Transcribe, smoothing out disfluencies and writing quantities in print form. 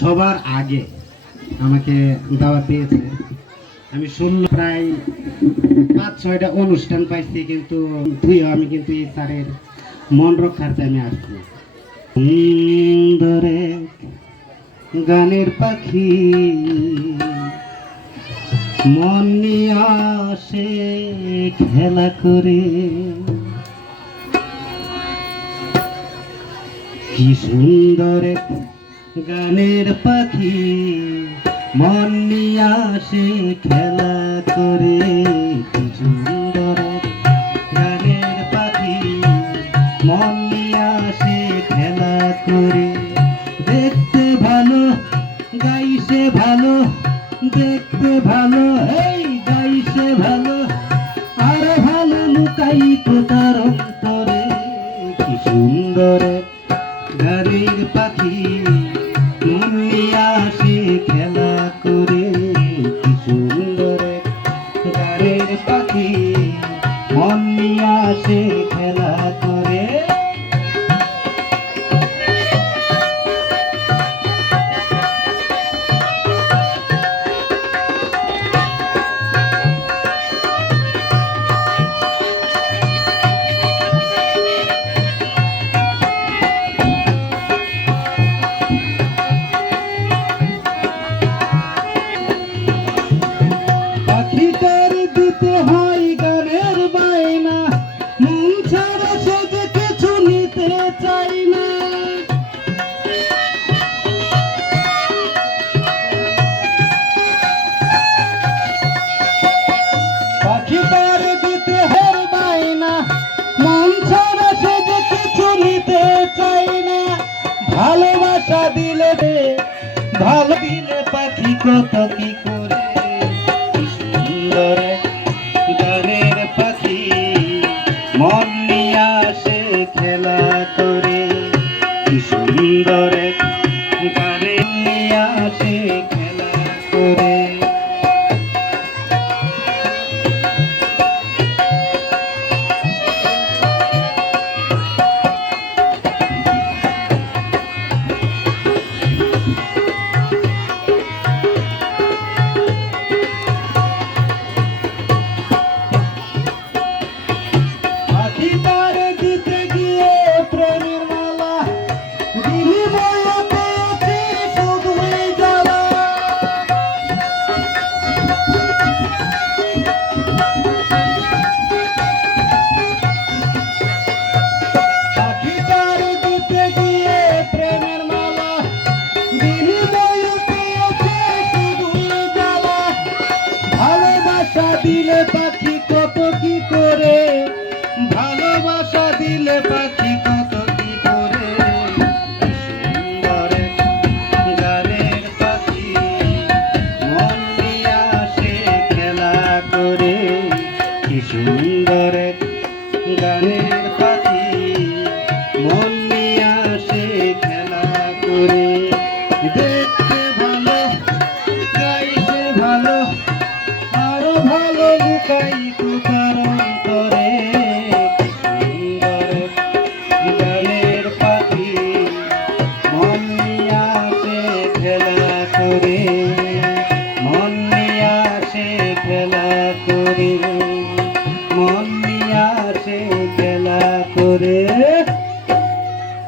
সবার আগে আমাকে দাওয়াত দিয়েছে। আমি শুনল প্রায় 5-6টা অনুষ্ঠান পাইছি, কিন্তু আমি কিন্তু এই স্যারের মন রক্ষার্থে আমি আসছি। সুন্দরে গানের পাখি মন নিয়ে আসে খেলা করে, কি সুন্দর গানের পাখি মন নিয়ে আসে খেলা করে, কি সুন্দর গানের পাখি মন নিয়ে আসে খেলা করে। দেখতে ভালো গাইছে ভালো, দেখতে ভালো এই গাইছে ভালো, আর ভালো লুকাইত তার অন্তরে, কি সুন্দর গানের পাখি মন নিয়ে আসে খেলা করে, কি সুন্দর গানের পাখি মন নিয়ে আসে খেলা করে। পাখিটার দিতে হয় গানের বায়না, মন ছাড়া সে যে কিছু নিতে চাই না। পাখিটার দিতে হয় বায়না, মন ছাড়া সে যে কিছু নিতে চাই না। ভালোবাসা দিলে ভালো দিলে পাখি কত কি করে, সুন্দর গানের পাখি মন নিয়ে আসে খেলা করে, কি সুন্দর গানের নিয়ে আসে।